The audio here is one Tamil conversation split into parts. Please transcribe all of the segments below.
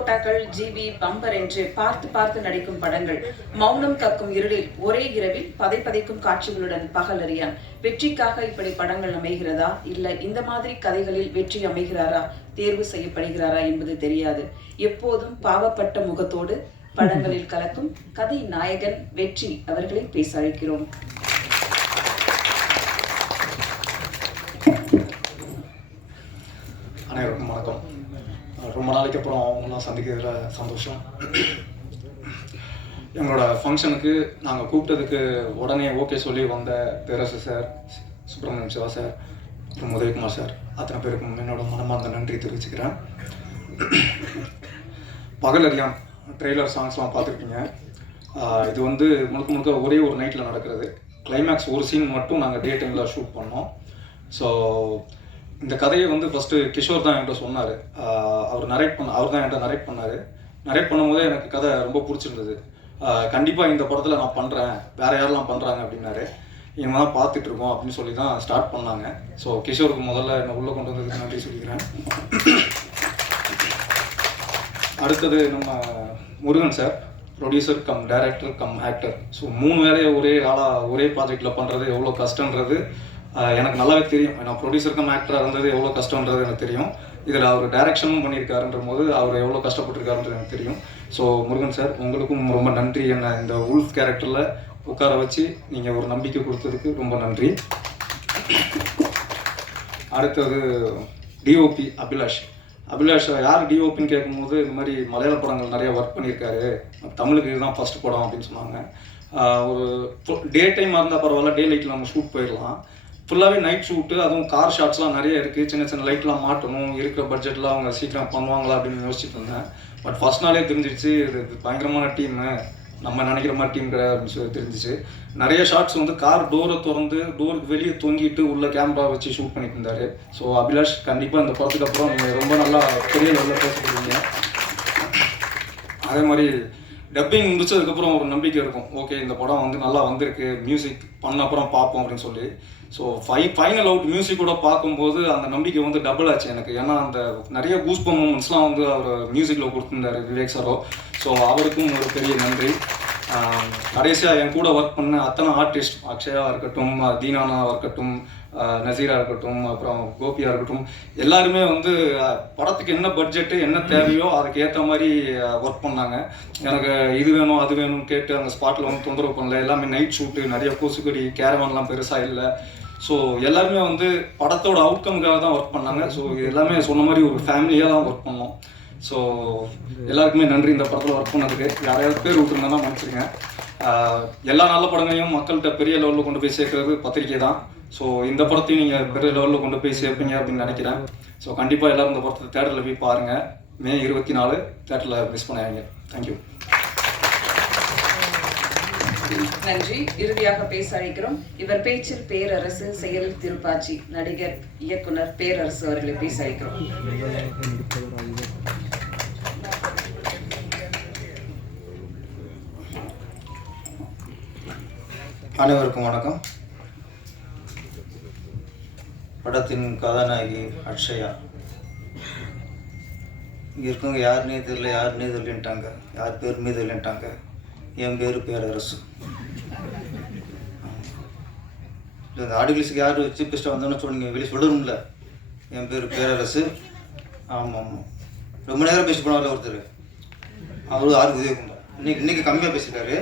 தோட்டாக்கள், ஜிவி, பம்பர் என்று பார்த்து பார்த்து நடிக்கும் படங்கள், மௌனம் கக்கும் இருளில் ஒரே இரவில் பதைக்கும் காட்சிகளுடன் பகலறியான். வெற்றிக்காக இப்படி படங்கள் அமைகிறதா, இல்ல இந்த மாதிரி கதைகளில் வெற்றி அமைகிறாரா, தேர்வு செய்யப்படுகிறாரா என்பது தெரியாது. எப்போதும் பாவப்பட்ட முகத்தோடு படங்களில் கலக்கும் கதை நாயகன் வெற்றி அவர்களை பேச அழைக்கிறோம். அனைவருக்கும் வணக்கம். ரொம்ப நாளைக்கு அப்புறம் அவங்களாம் சந்திக்கிறதுல சந்தோஷம். எங்களோட ஃபங்க்ஷனுக்கு நாங்கள் கூப்பிட்டதுக்கு உடனே ஓகே சொல்லி வந்த பேரரசு சார், சுப்பிரமணியம் சிவா சார், அப்புறம் உதயகுமார் சார், அத்தனை பேருக்கும் என்னோட மனமார்ந்த நன்றி தெரிவிச்சுக்கிறேன். பகலறியான் ட்ரெய்லர் சாங்ஸ்லாம் பார்த்துருக்கீங்க. இது வந்து முழுக்க முழுக்க ஒரே ஒரு நைட்டில் நடக்கிறது. கிளைமேக்ஸ் ஒரு சீன் மட்டும் நாங்கள் டே டைமில் ஷூட் பண்ணோம். ஸோ இந்த கதையை வந்து ஃபஸ்ட்டு கிஷோர் தான் என்கிட்ட சொன்னார். அவர் தான் என்கிட்ட நரேட் பண்ணார். நரேட் பண்ணும்போதே எனக்கு கதை ரொம்ப பிடிச்சிருந்தது. கண்டிப்பாக இந்த படத்தில் நான் பண்ணுறேன், வேறு யாரெல்லாம் பண்ணுறாங்க அப்படின்னாரு. இவங்க தான் பார்த்துட்ருக்கோம் அப்படின்னு சொல்லி தான் ஸ்டார்ட் பண்ணாங்க. ஸோ கிஷோருக்கு முதல்ல என்னை உள்ளே கொண்டு வந்ததுக்கு நன்றி சொல்லிக்கிறேன். அடுத்தது நம்ம Murugan sir, producer cum director come actor. So 3 வேலையை ஒரே ஆளாக ஒரே ப்ராஜெக்டில் பண்ணுறது எவ்வளோ கஷ்டன்றது எனக்கு நல்லாவே தெரியும். நான் ப்ரொடியூசருக்கும் ஆக்டராக இருந்தது எவ்வளோ கஷ்டன்றது எனக்கு தெரியும். இதில் அவர் டைரக்ஷனும் பண்ணியிருக்காருன்ற போது அவர் எவ்வளோ கஷ்டப்பட்டுருக்காருன்றது எனக்கு தெரியும். ஸோ முருகன் சார், உங்களுக்கும் ரொம்ப நன்றி. என்னை இந்த உல்ஃப் கேரக்டரில் உட்கார வச்சு நீங்கள் ஒரு நம்பிக்கை கொடுத்ததுக்கு ரொம்ப நன்றி. அடுத்தது டிஓபி அபிலாஷ். யார் டிஓபின்னு கேட்கும்போது இந்த மாதிரி மலையாள படங்கள் நிறைய ஒர்க் பண்ணியிருக்காரு, தமிழுக்கு இதுதான் ஃபஸ்ட் படம் அப்படின்னு சொன்னாங்க. ஒரு டே டைமாக இருந்தால் பரவாயில்ல, டே லைட்டில் நம்ம ஷூட் போயிடலாம். ஃபுல்லாகவே நைட் ஷூட்டு, அதுவும் கார் ஷாட்ஸ்லாம் நிறைய இருக்குது. சின்ன சின்ன லைட்லாம் மாட்டணும், இருக்கிற பட்ஜெட்டில் அவங்க சீக்கிரம் பண்ணுவாங்களா அப்படின்னு யோசிச்சுட்டு இருந்தேன். பட் ஃபஸ்ட் நாளே தெரிஞ்சிடுச்சு இது பயங்கரமான டீமு, நம்ம நினைக்கிற மாதிரி டீம் கிடையாது அப்படின்னு சொல்லி தெரிஞ்சிச்சு. நிறைய ஷாட்ஸ் வந்து கார் டோரை திறந்து டோருக்கு வெளியே தொங்கிட்டு உள்ள கேமரா வச்சு ஷூட் பண்ணிட்டு இருந்தார். ஸோ அபிலாஷ், கண்டிப்பாக இந்த படத்துக்கு அப்புறம் நீங்கள் ரொம்ப நல்லா பெரிய லெவலில் பேசிக்கிறீங்க. அதே மாதிரி டப்பிங் முடிச்சதுக்கப்புறம் ஒரு நம்பிக்கை இருக்கும், ஓகே இந்த படம் வந்து நல்லா வந்திருக்கு, மியூசிக் பண்ண அப்புறம் பார்ப்போம் அப்படின்னு சொல்லி. ஸோ ஃபைனல் அவுட் மியூசிக்கோட பார்க்கும்போது அந்த நம்பிக்கை வந்து டபுள் ஆச்சு எனக்கு. ஏன்னா அந்த நிறைய கூஸ்பம் மூமெண்ட்ஸ்லாம் வந்து அவர் மியூசிக்கில் கொடுத்துருந்தாரு விவேக் சாரோ. ஸோ அவருக்கும் ஒரு பெரிய நன்றி. கடைசியாக என் கூட ஒர்க் பண்ண அத்தனை ஆர்டிஸ்ட், அக்ஷயா இருக்கட்டும், தீனானா இருக்கட்டும், நசீரா இருக்கட்டும், அப்புறம் கோபியாக இருக்கட்டும், எல்லாருமே வந்து படத்துக்கு என்ன பட்ஜெட்டு என்ன தேவையோ அதுக்கு ஏற்ற மாதிரி ஒர்க் பண்ணாங்க. எனக்கு இது வேணும் அது வேணும்னு கேட்டு அந்த ஸ்பாட்டில் வந்து தொந்தரவு பண்ணல. எல்லாமே நைட் ஷூட்டு, நிறைய கொசுக்கடி, கேரவான்லாம் பெருசாக இல்லை. ஸோ எல்லாருமே வந்து படத்தோட அவுட்கமுக்காக தான் ஒர்க் பண்ணாங்க. ஸோ எல்லாமே சொன்ன மாதிரி ஒரு ஃபேமிலியாக தான் ஒர்க் பண்ணோம். ஸோ எல்லாருக்குமே நன்றி இந்த படத்தில் ஒர்க் பண்ணதுக்கு. யாரையாவது பேர் விட்டுருந்தா மன்னிச்சிருங்க. எல்லா நல்ல படங்களையும் மக்கள்கிட்ட பெரிய லெவலில் கொண்டு போய் சேர்க்கறது பத்திரிக்கை தான். ஸோ இந்த படத்தையும் நீங்கள் பெரிய லெவலில் கொண்டு போய் சேர்ப்பீங்க அப்படின்னு நினைக்கிறேன். ஸோ கண்டிப்பாக எல்லோரும் இந்த படத்தை தேட்டரில் போய் பாருங்கள். மே 24 தேட்டரில் மிஸ் பண்ணாதீங்க. தேங்க்யூ. நன்றி. இறுதியாக பேச அழைக்கிறோம். இவர் பேச்சில் பேரரசு, செயலில் திருப்பாச்சி, நடிகர் இயக்குனர் பேரரசு அவர்களை பேச அழைக்கிறோம். அனைவருக்கும் வணக்கம். படத்தின் கதாநாயகி அக்ஷயா. இங்கே இருக்கவங்க யாருன்னே தெரியலன்ட்டாங்க, யார் பேருமே தெரியலன்ட்டாங்க. என் பேர் பேரரசு. இல்லை, இந்த ஆடியன்ஸுக்கு யார் சீஃப் கெஸ்ட்டாக வந்தோன்னு சொன்னீங்க, வெளியே சொல்லணும்ல. என் பேர் பேரரசு. ஆமாம், ரொம்ப நேரம் பேசி போனார்ல ஒருத்தர், அவரு யாருக்கு உதவிக்கும்ல. இன்னைக்கு கம்மியாக பேசியிருக்காரு.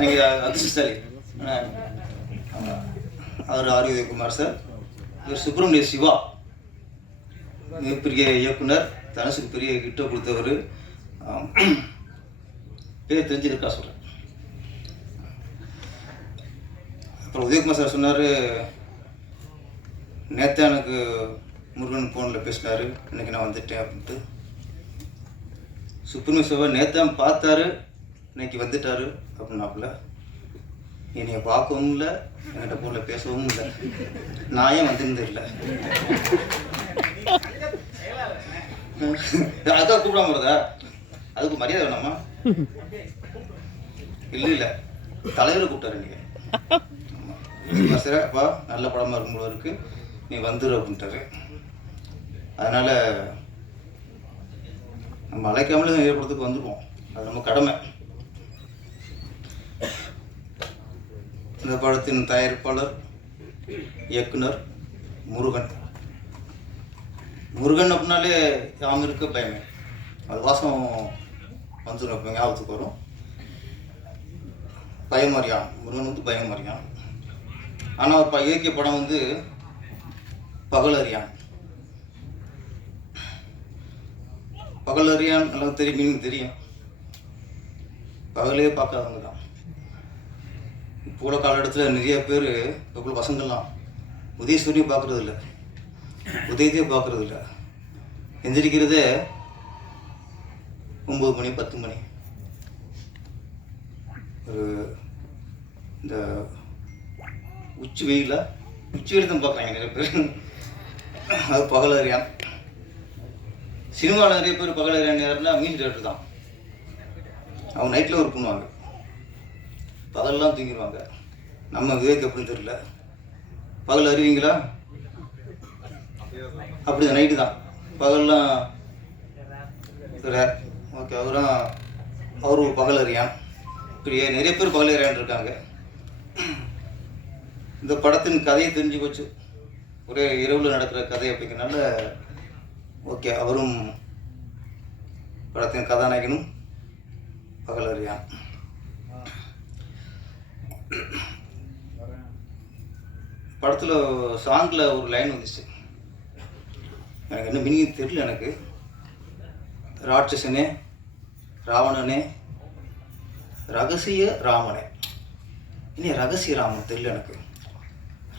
நீங்கள் அதிர்ஷ்டசாலி. அவர் ஆர் உதயகுமார் சார். இவர் சுப்பிரமணிய சிவா, மிகப்பெரிய இயக்குனர், தனுசுக்கு பெரிய கிட்ட கொடுத்தவர். பேர் தெரிஞ்சிருக்கா சொல்கிறேன். அப்புறம் உதயகுமார் சார் சொன்னார், நேற்று எனக்கு முருகன் ஃபோனில் பேசினார், இன்றைக்கி நான் வந்துட்டேன் அப்படின்ட்டு. சுப்பிரமணிய சிவா நேற்று பார்த்தாரு, இன்னைக்கு வந்துட்டார் அப்படின்னாப்புல. என்னைய பார்க்கவும் இல்லை, என்கிட்ட ஃபோனில் பேசவும் இல்லை. நான் ஏன் வந்திருந்தேன் இல்லை, அதான் கூப்பிடாம வருதா? அதுக்கு மரியாதை வேணாமா? இல்லை, தலைவரை கூப்பிட்டாரு நீங்கள். சரிப்பா, நல்ல படமாக இருக்கும் போல இருக்கு, நீ வந்துரு அப்படின்ட்டாரு. அதனால் நம்ம அழைக்காமலே நிறைய படத்துக்கு வந்துடுவோம், அது நம்ம கடமை. இந்த படத்தின் தயாரிப்பாளர் இயக்குனர் முருகன். முருகன் அப்படின்னாலே யாம் இருக்க பயமே, அது வாசம் வந்துடும், இப்போ ஞாபகத்துக்கு வரும். பயமறியான், முருகன் வந்து பயமறியான். ஆனால் இப்போ இயக்கிய படம் வந்து பகலறியான். பகலறியான் நல்லா தெரியும், மீனிங் தெரியும். பகலே பார்க்காதவங்க தான். இப்போ உள்ள காலகட்டத்தில் நிறைய பேர், இப்போ பசங்கள்லாம் உதயசூரியன் பார்க்குறது இல்லை, உதயத்தையே பார்க்குறது இல்லை. எந்திரிக்கிறதே 9 மணி 10 மணி. ஒரு இந்த உச்சி வெயில் தான் பார்க்குறாங்க நிறைய பேர். அது பகலறியான். சினிமாவில் நிறைய பேர் பகலறியான் யாருன்னா மியூசிக் டைரக்டர் தான். அவங்க நைட்டில் ஒர்க் பண்ணுவாங்க, பகல்லாம் தூங்கிடுவாங்க. நம்ம விவேக் எப்படின்னு தெரியல, பகல் அறிவீங்களா? அப்படி தான், நைட்டு தான். பகல்லாம் ஓகே, அவரு பகல் அறியான். இப்படியே நிறைய பேர் பகல் அறியான் இருக்காங்க. இந்த படத்தின் கதையை தெரிஞ்சு போச்சு, ஒரே இரவில் நடக்கிற கதை அப்படிங்கிறனால ஓகே, அவரும் படத்தின் கதாநாயகனும் பகல் அறியான். படத்தில் சாங்கில் ஒரு லைன் வந்துச்சு, எனக்கு என்ன மீனிங் தெரியல எனக்கு. ராட்சசனே, ராவணனே, ரகசிய ராமனே. இனி ரகசிய ராமன் தெரியல எனக்கு.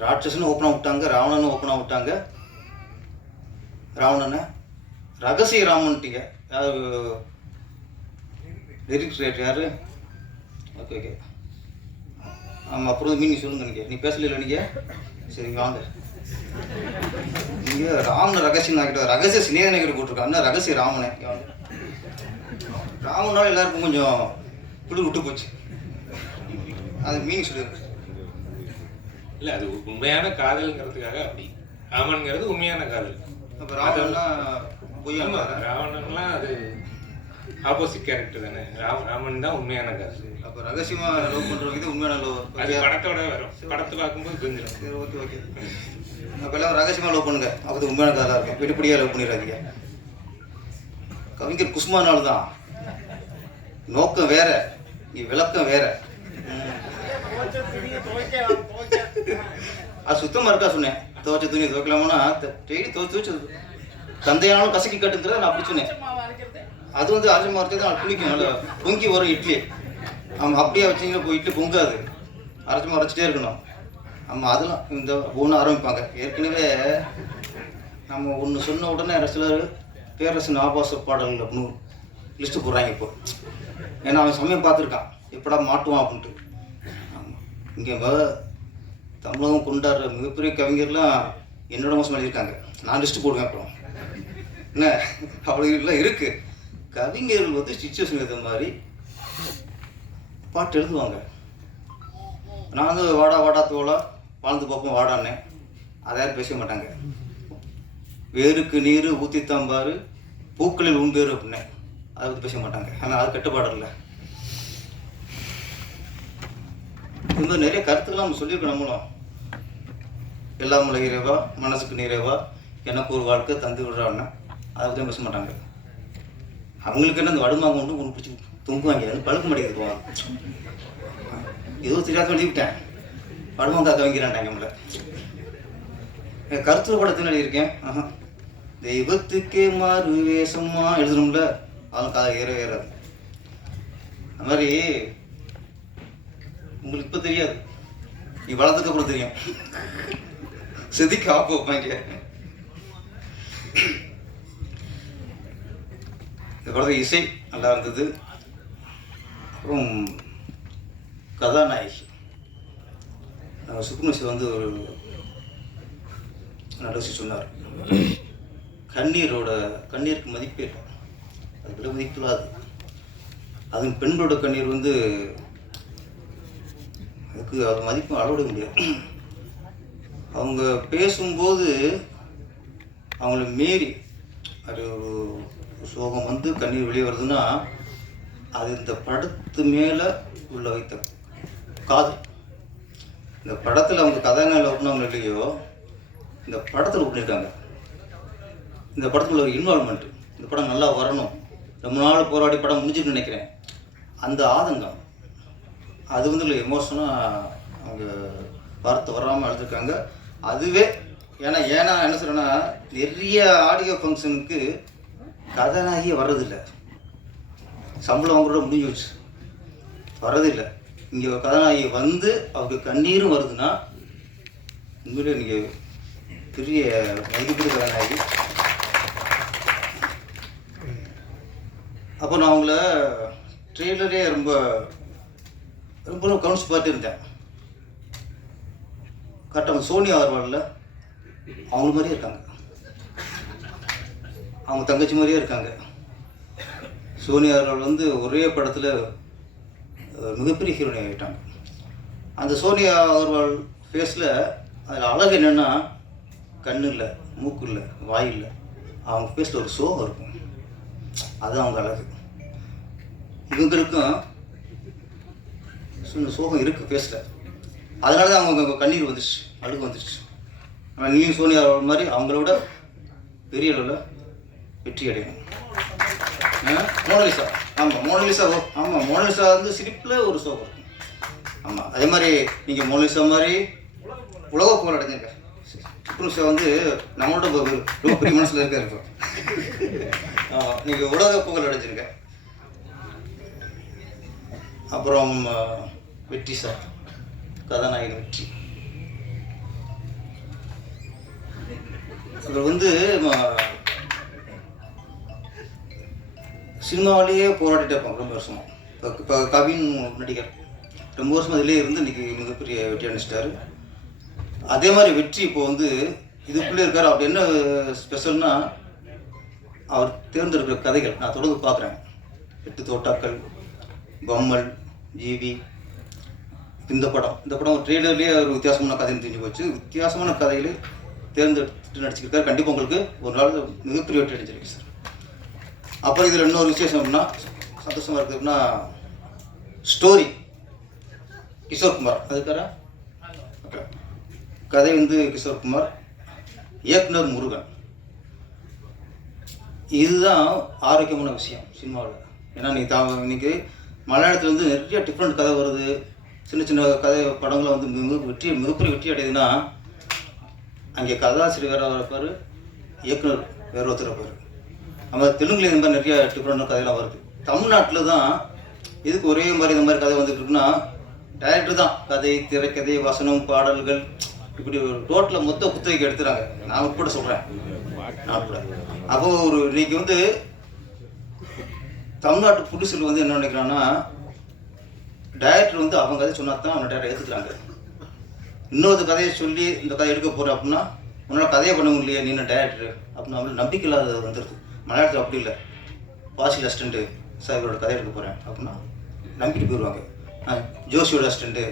ராட்சசனும் ஓப்பனாக விட்டாங்க, ராவணனும் ஓப்பனாக விட்டாங்க. ராவணனை ரகசிய ராமன்ட்டீங்க. யார் லிரிக்ஸ் ரைட்டர் யார்? ஓகே ஓகே, ஆமாம். அப்புறம் மீனிங் சொல்லுங்க. நீங்கள் நீ பேசல நீங்கள், சரி வாங்க. நீங்கள் ராமனை ரகசியம் ஆகிட்ட ரகசிய சிநேகனைகள் போட்டிருக்காங்க, ரகசிய ராமனே. ராமனால எல்லாருக்கும் கொஞ்சம் குளிர் விட்டு போச்சு. அது மீனிங் சொல்லியிருக்கு. இல்லை, அது உண்மையான காதல்ங்கிறதுக்காக அப்படி. ராமன்கிறது உண்மையான காதல். அப்போ ராவணன்லாம் பொய்யாம, ராவணன்லாம் அது ஆப்போசிட் கேரக்டர் தானே. ராமன் தான் உண்மையான காதல். அப்போ ரகசியமாக லவ் பண்ணுறவங்க இது உண்மையான லவ். அது படத்தோட வரும், படத்தை பார்க்கும்போது புரிஞ்சிடும். சரி ஓகே ஓகே. அப்போ எல்லாம் ரகசியமாக லவ் பண்ணுங்க, அப்போ உண்மையான காதலாக இருக்கும். வெளிப்படியாக லவ் பண்ணிடாதீங்க. கவிஞர் குஸ்மானால் தான் நோக்கம் வேற, நீ விளக்கம் வேற. அது சுத்தமாக இருக்கா சொன்னேன். துவைச்ச துணி துவைக்கலாமனா டெய்லி துவைச்சு தந்தையானாலும் கசக்கி கட்டுங்கிறத நான் அப்படி சொன்னேன். அது வந்து அரைச்சமாக வரைச்சது தான் குளிக்கும், நல்லா பொங்கி வரும் இட்லி. ஆமாம், அப்படியே வச்சிங்கன்னா இப்போ இட்லி பொங்காது, அரைச்சமாக அரைச்சிட்டே இருக்கணும். ஆமாம், அதெல்லாம் இந்த ஒன்று ஆரம்பிப்பாங்க. ஏற்கனவே நம்ம ஒன்று சொன்ன உடனே சிலர் பேரரசன் ஆபாச பாடல்கள் அப்படின்னு லிஸ்ட்டு போடுறாங்க இப்போ. ஏன்னா அவன் சமயம் பார்த்துருக்கான், எப்படா மாட்டுவான் அப்படின்ட்டு. ஆமாம், இங்கே தமிழகம் கொண்டாடுற மிகப்பெரிய கவிஞர்லாம் என்னோட மோசம் எழுதியிருக்காங்க. நான் லிஸ்ட்டு போடுவேன். அப்புறம் என்ன அப்படிலாம் இருக்குது. கவிஞர்கள் வந்து சிச்சுவேஷன் எழுத மாதிரி பாட்டு எழுதுவாங்க. நான் வந்து வாடா வாடா தோளா வாழ்ந்து பார்ப்போம் வாடான்னு, அதை யாரும் பேச மாட்டாங்க. வேருக்கு நீர் ஊற்றித்தாம்பாரு பூக்களில் உண்பேரு அப்படின்னு அதை பற்றி பேச மாட்டாங்க. ஆனால் அது கட்டுப்பாடு இல்லை. இந்த மாதிரி நிறைய கருத்துக்கெல்லாம் நம்ம சொல்லியிருக்கோம். நம்மளும் எல்லாம் நிறைவா மனசுக்கு நிறைவா எனக்கு ஒரு வாழ்க்கை தந்து விடுறான்னு அதை பற்றி பேச மாட்டாங்க. அவங்களுக்கு என்ன அந்த வடுமாங்க ஒன்று ஒன்று பிடிச்சி தூங்குவாங்க, அது பழுக்க மாட்டேங்குது. ஏதோ தெரியாத எழுதிவிட்டேன், வடுமாங்க கவிங்கிறான்டாங்க நம்மளை. கருத்து படத்தில் எழுதியிருக்கேன். தெய்வத்துக்கே மாறு வேஷமா எழுதணும்ல, அதெல்லாம் காதை ஏறாது. அது மாதிரி உங்களுக்கு இப்போ தெரியாது, நீ வளர்ந்ததுக்கு அப்புறம் தெரியும். செதுக்கி ஆப்பு வைப்பாங்க. இந்த படத்தில் இசை நல்லா இருந்தது. அப்புறம் கதாநாயகி சுக்குமசி வந்து ஒரு நல்ல விஷயம் சொன்னார். கண்ணீருக்கு மதிப்பே இல்லை, அது விட மதிப்பில்லாது. அதுவும் பெண்களோட கண்ணீர் வந்து அதுக்கு அது மதிப்பு அளவிட முடியாது. அவங்க பேசும்போது அவங்கள மீறி அது ஒரு சோகம் வந்து கண்ணீர் வெளியே வருதுன்னா அது இந்த படத்து மேலே உள்ள வைத்த காதல். இந்த படத்தில் அவங்க கதாநாயகில் ஒட்டினவங்க இல்லையோ இந்த படத்தில் ஒட்டியிருக்காங்க. இந்த படத்தில் ஒரு இன்வால்மெண்ட்டு, இந்த படம் நல்லா வரணும், ரொம்ப நாள் போராடி படம் முடிஞ்சுன்னு நினைக்கிறேன், அந்த ஆதங்கம் அது வந்து இல்லை எமோஷனாக அவங்க வார்த்தை வராமல் எழுதிருக்காங்க. அதுவே ஏன்னா என்ன சொல்கிறேன்னா, நிறைய ஆடியோ ஃபங்க்ஷனுக்கு கதாநாயகியே வர்றதில்லை, சம்பளம் அவங்களோட முடிஞ்சு வச்சு வர்றதில்லை. இங்கே கதாநாயகி வந்து அவருக்கு கண்ணீரும் வருதுன்னா உண்மையிலே நீங்கள் பெரிய மதிப்புடைய கதாநாயகி. அப்போ நான் அவங்கள ட்ரெய்லரே ரொம்ப ரொம்ப கவுன்ஸ் பார்த்து இருந்தேன். கரெக்டாக சோனியா அகர்வாலில் அவங்க மாதிரியே இருக்காங்க, அவங்க தங்கச்சி மாதிரியே இருக்காங்க. சோனியா அகர்வால் வந்து ஒரே படத்தில் மிகப்பெரிய ஹீரோனி ஆகிட்டாங்க. அந்த சோனியா அகர்வால் ஃபேஸில் அதில் அழகு என்னென்னா, கண்ணு இல்லை, மூக்கு இல்லை, வாய் இல்லை, அவங்க ஃபேஸில் ஒரு சோகம் இருக்கும், அதுதான் அவங்க அழகு. இவங்களுக்கும் சோகம் இருக்குது ஃபேஸில், அதனால தான் அவங்க கண்ணீர் வந்துடுச்சு, அழுகு வந்துடுச்சு. ஆனால் நீயும் சோனியா மாதிரி அவங்களோட பெரிய அளவில் வெற்றி அடையணும். மோனலிசா, ஆமாம் மோனலிசா, ஆமாம் மோனலிசா வந்து சிரிப்பில் ஒரு சோகம் இருக்கும். ஆமாம், அதே மாதிரி நீங்கள் மோனலிசா மாதிரி உலக புகழ் அடைஞ்சிருக்க சுப்ரூஷா வந்து நம்மளோட ரொம்ப பெரிய மனசில் இருக்க இருக்கும். ஆமாம், நீங்கள் உலக புகழ் அடைஞ்சிருக்க. அப்புறம் வெற்றி சார், கதாநாயகன் வெற்றி. அவர் வந்து சினிமாவிலேயே போராடிட்டே இருப்பாங்க ரொம்ப வருஷமாக. இப்போ கவின் நடிகர் ரொம்ப வருஷம் அதிலே இருந்து இன்றைக்கி மிகப்பெரிய வெற்றி அடைச்சிட்டாரு. அதே மாதிரி வெற்றி இப்போ வந்து இதுக்குள்ளே இருக்கார். அவர் என்ன ஸ்பெஷல்னா, அவர் தேர்ந்தெடுக்கிற கதைகள் நான் தொடர்ந்து பார்க்குறேன். 8 தோட்டாக்கள், பொம்மல், ஜிவி, இந்த படம் ட்ரெய்லர்லேயே ஒரு வித்தியாசமான கதைன்னு தெரிஞ்சு போச்சு. வித்தியாசமான கதைகளை தேர்ந்தெடுத்து நடிச்சிருக்காரு. கண்டிப்பாக உங்களுக்கு ஒரு நாள் மிகப்பெரிய வெற்றி அடைஞ்சிருக்கு சார். அப்புறம் இதில் இன்னொரு விசேஷம் அப்படின்னா, சந்தோஷமாக இருக்குது அப்படின்னா, ஸ்டோரி கிஷோர்குமார், அதுக்கார கதை வந்து கிஷோர்குமார், இயக்குனர் முருகன். இதுதான் ஆரோக்கியமான விஷயம் சினிமாவில். ஏன்னா இன்னைக்கு மலையாளத்தில் வந்து நிறைய டிஃப்ரெண்ட் கதை வருது, சின்ன சின்ன கதை படங்களை வந்து மிகப்பெரிய வெற்றி அடையுதுன்னா, அங்கே கதாசிரியர் வேறு இருப்பார், இயக்குனர் வேறு ஒருத்தர் இருப்பார். நம்ம தெலுங்குல இந்த மாதிரி நிறைய டிஃப்ரெண்டான கதையெல்லாம் வருது. தமிழ்நாட்டில் தான் இதுக்கு ஒரே மாதிரி இந்த மாதிரி கதை வந்துட்டு இருக்குன்னா, டைரக்டர் தான் கதை, திரைக்கதை, வசனம், பாடல்கள், இப்படி ஒரு டோட்டலாக மொத்த புத்தகைக்கு எடுத்துறாங்க. நான் கூட சொல்கிறேன், நான் கூட. அப்போது ஒரு இன்னைக்கு வந்து தமிழ்நாட்டு புதுசில் வந்து என்ன நினைக்கிறான்னா, டைரக்டர் வந்து அவங்க கதை சொன்னா தான் அவங்க டைரக்டர் எடுத்துக்கிறாங்க. இன்னொரு கதையை சொல்லி இந்த கதை எடுக்க போகிற அப்படின்னா, உன்னால் கதையை பண்ண முடியலையே நீ டைரக்டர் அப்படின்னு நம்மளுக்கு நம்பிக்கை இல்லாத வந்துடுது. மலையாளத்தில் அப்படி இல்லை. வாசில் அசிஸ்டண்ட்டு சார் கதை எடுக்க போகிறேன் அப்படின்னா நம்பிட்டு போயிடுவாங்க. ஜோஷியோட அசிஸ்டண்ட்டு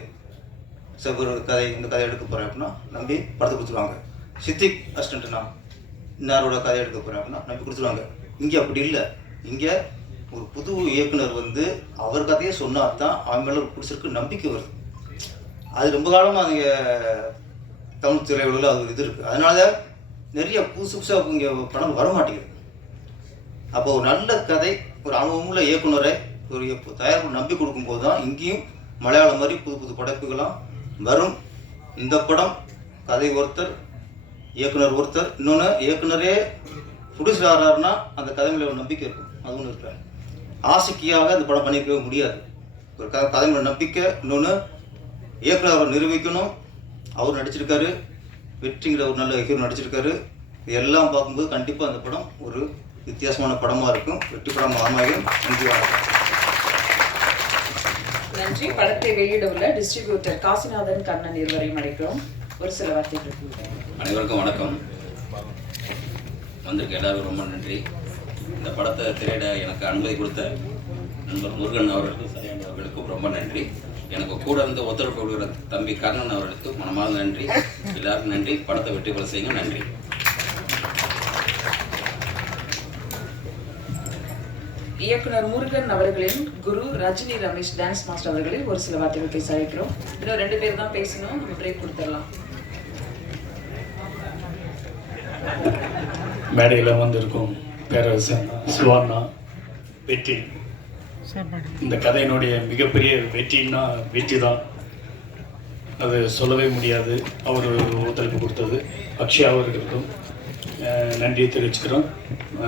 சார் இந்த கதை எடுக்க போகிறேன் அப்படின்னா நம்பி படத்தை கொடுத்துருவாங்க. சித்திக் அசிஸ்டண்ட்டுனா இன்னாரோட கதை எடுக்க போகிறேன் அப்படின்னா நம்பி கொடுத்துருவாங்க. இங்கே அப்படி இல்லை. இங்கே ஒரு புது இயக்குனர் வந்து அவர் கதையை சொன்னால் தான் அவன் மேலே பிடிச்சிருக்கு நம்பிக்கை வருது. அது ரொம்ப காலமாக அங்கே தமிழ் திரையுலகில் அது இது இருக்குது. அதனால நிறைய புதுசாக இங்கே படம் வர மாட்டேங்குது. அப்போ ஒரு நல்ல கதை, ஒரு அனுபவமுள்ள இயக்குனரை ஒரு தயாரிப்பு நம்பி கொடுக்கும்போது தான் இங்கேயும் மலையாளம் மாதிரி புது புது படைப்புகளாம் வரும். இந்த படம் கதை ஒருத்தர், இயக்குனர் ஒருத்தர், இன்னொன்று இயக்குனரே ப்ரொடியூசர் ஆகிறாருன்னா அந்த கதை மேலே ஒரு நம்பிக்கை இருக்கும். அது ஒன்று இருக்காரு. ஆசைக்கியாக அந்த படம் பண்ணியிருக்கவே முடியாது. ஒரு கதை மேலே நம்பிக்கை, இன்னொன்று இயக்குனர் அவரை நிரூபிக்கணும். அவர் நடிச்சிருக்காரு, வெற்றிங்கிற ஒரு நல்ல ஹீரோ நடிச்சிருக்காரு. இதெல்லாம் பார்க்கும்போது கண்டிப்பாக அந்த படம் ஒரு வித்தியாசமான படமாக இருக்கும். வெற்றி படமாக அமையும். நன்றி. படத்தை வெளியிட உள்ள டிஸ்ட்ரிபியூட்டர் காசிநாதன், கண்ணன் இருவரையும் அழைக்கிறோம். ஒரு சில வார்த்தைகள். அனைவருக்கும் வணக்கம். வந்திருக்க எல்லாருக்கும் ரொம்ப நன்றி. இந்த படத்தை திரையிட எனக்கு அனுமதி கொடுத்த நண்பர் முருகன் அவர்களுக்கும் சரியான அவர்களுக்கும் ரொம்ப நன்றி. எனக்கு கூட இருந்து ஒத்துழைப்பு கொடுக்குற தம்பி கர்ணன் அவர்களுக்கு மனமார்ந்த நன்றி. எல்லாருக்கும் நன்றி. படத்தை வெற்றி பெற செய்யுங்க. நன்றி. இயக்குனர் முருகன் அவர்களின் குரு ரஜினி ரமேஷ் டான்ஸ் மாஸ்டர் அவர்களை ஒரு சில வார்த்தைகள் பேச அழைக்கிறோம். இன்னும் 2 பேர் தான் பேசணும், நம்ம பிரேக் கொடுத்துடலாம். மேடையில் வந்திருக்கும் பேரரசன் சுவர்ணா, வெற்றி. இந்த கதையினுடைய மிகப்பெரிய வெற்றின்னா வெற்றி தான், அது சொல்லவே முடியாது. அவர் ஒத்துழைப்பு கொடுத்தது அக்ஷயா அவர்களுக்கும் நன்றியை தெரிவிச்சுக்கிறோம்.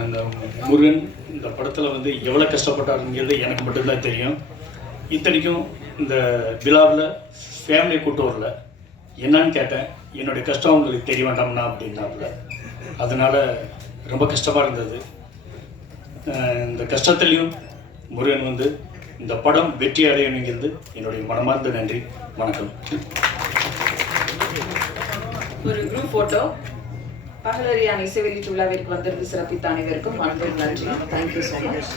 இந்த முருகன் இந்த படத்தில் வந்து எவ்வளோ கஷ்டப்பட்டாருங்கிறது எனக்கு மட்டும்தான் தெரியும். இத்தனைக்கும் இந்த விழாவில் ஃபேமிலியை கூட்டு வரல. என்னான்னு கேட்டேன், என்னுடைய கஷ்டம் உங்களுக்கு தெரிய வேண்டாம்னா அப்படின்னாப்புல. அதனால் ரொம்ப கஷ்டமாக இருந்தது. இந்த கஷ்டத்துலேயும் முருகன் வந்து இந்த படம் வெற்றி அடையணுங்கிறது என்னுடைய மனமார்ந்த நன்றி. வணக்கம். ஒரு குரூப் போட்டோ. பகலரியான் இசை வெளியீட்டு விழாவிற்கு வந்திருந்து சிறப்பித்த அனைவருக்கும் அன்பு நன்றி. Thank you so much.